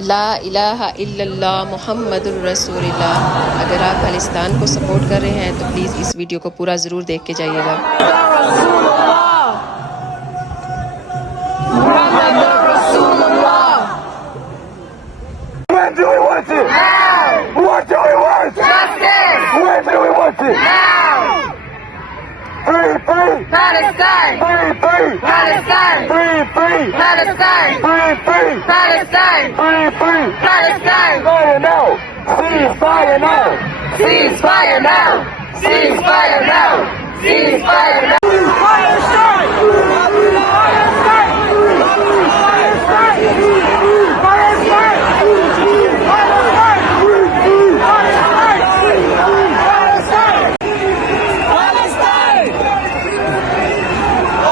ला इलाहा इल्लल्लाह मुहम्मदुर रसूलुल्लाह। अगर आप पाकिस्तान को सपोर्ट कर रहे हैं तो प्लीज़ इस वीडियो को पूरा ज़रूर देख के जाइएगा। When do we want it? Now! What do we want? Justice! When do we want it? Now! Free, free! Palestine! Free, free! Palestine! Free, free! Palestine! Free, free! Palestine! Free, free! Palestine! Fire now! Ceasefire now! Ceasefire now! Ceasefire now! Ceasefire now!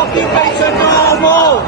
Occupation no more!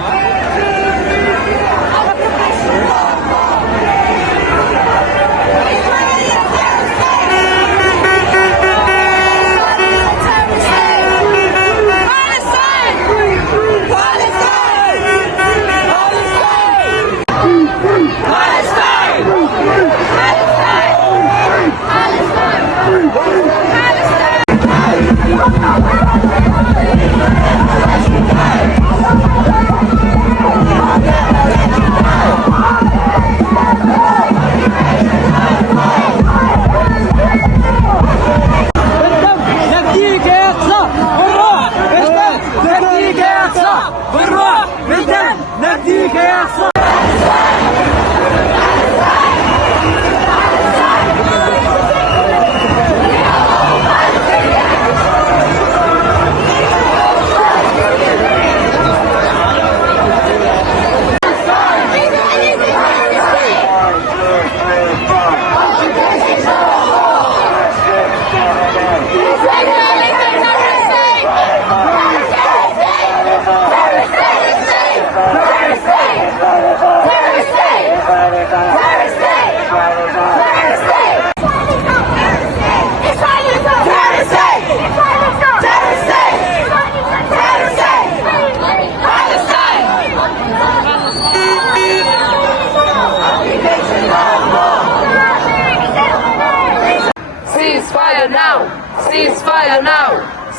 Ceasefire now! Ceasefire now!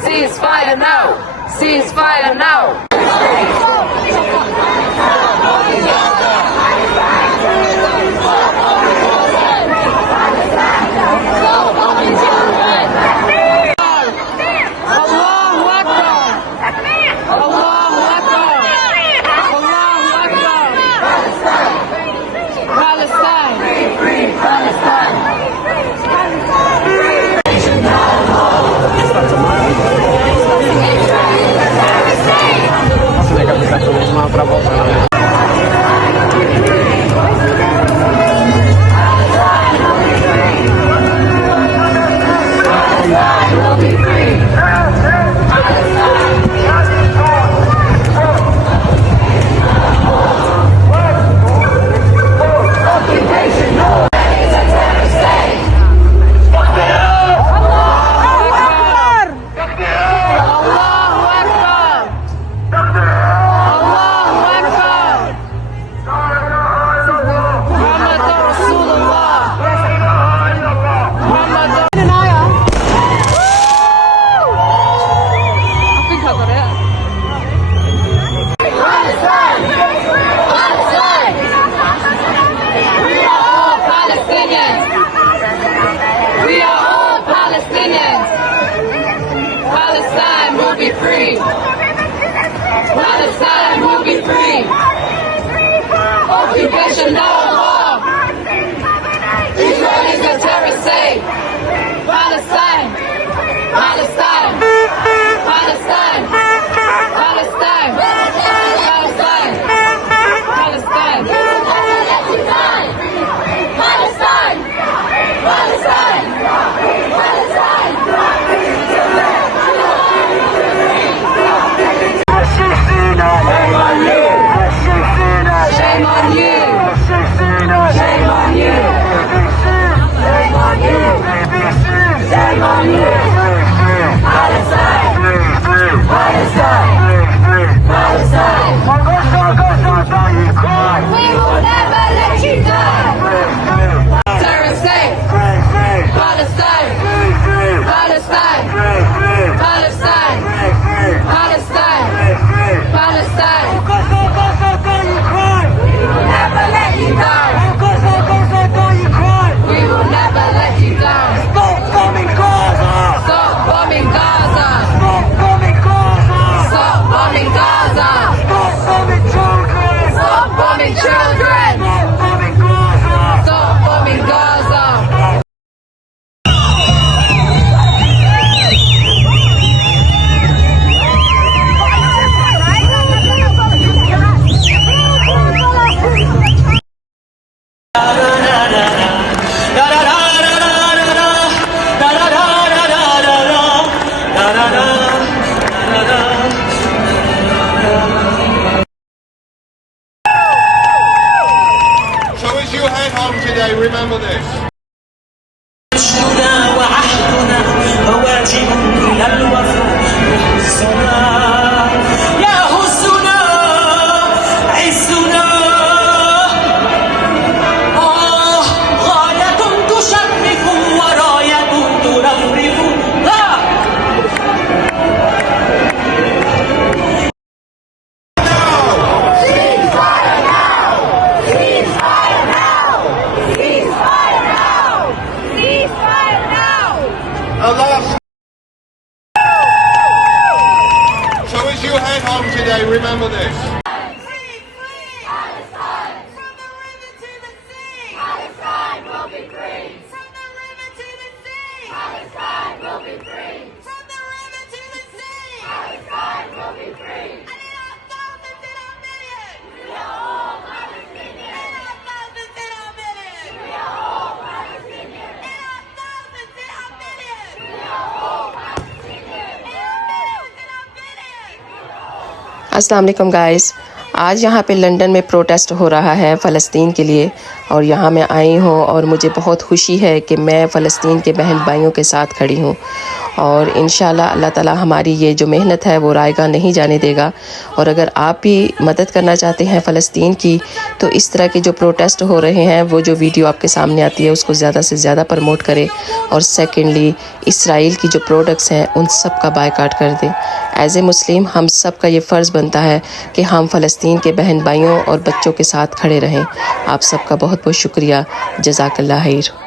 Ceasefire now! Ceasefire now! Allahu Akbar! Allahu Akbar! Allahu Akbar! Palestine! Free Palestine! Allahu Akbar! head home today, remember this. عشنا وعهدنا واجب إلى الوفاء يهزنا يهزنا عزنا غاية تشرف وراية ترفرف Allah. So as you head home today, remember this. Free, free! Palestine! From the river to the sea! Palestine will be free! From the river to the sea! Palestine will be free! From the river to the sea! Palestine will be free! And in our thousands, in our millions! We are all Palestinians! In our thousands, in our millions! We are all Palestinians! In our thousands, in our millions! We are all Palestinians! In our millions, in our billions! अस्सलाम वालेकुम guys. आज यहाँ पे London में protest हो रहा है फ़लस्तीन के लिए और यहाँ मैं आई हूँ और मुझे बहुत खुशी है कि मैं फ़लस्तीन के बहन भाइयों के साथ खड़ी हूँ और इंशाल्लाह अल्लाह ताला हमारी ये जो मेहनत है वो रायगा नहीं जाने देगा। और अगर आप भी मदद करना चाहते हैं फ़लस्तीन की तो इस तरह के जो प्रोटेस्ट हो रहे हैं वो जो वीडियो आपके सामने आती है उसको ज़्यादा से ज़्यादा प्रमोट करें और सेकेंडली इसराइल की जो प्रोडक्ट्स हैं उन सब का बायकाट कर दें। एज़ ए मुस्लिम हम सब का ये फ़र्ज़ बनता है कि हम फ़लस्तीन के बहन भाइयों और बच्चों के साथ खड़े रहें। आप सबका बहुत बहुत शुक्रिया। जज़ाकल्लाह खैर।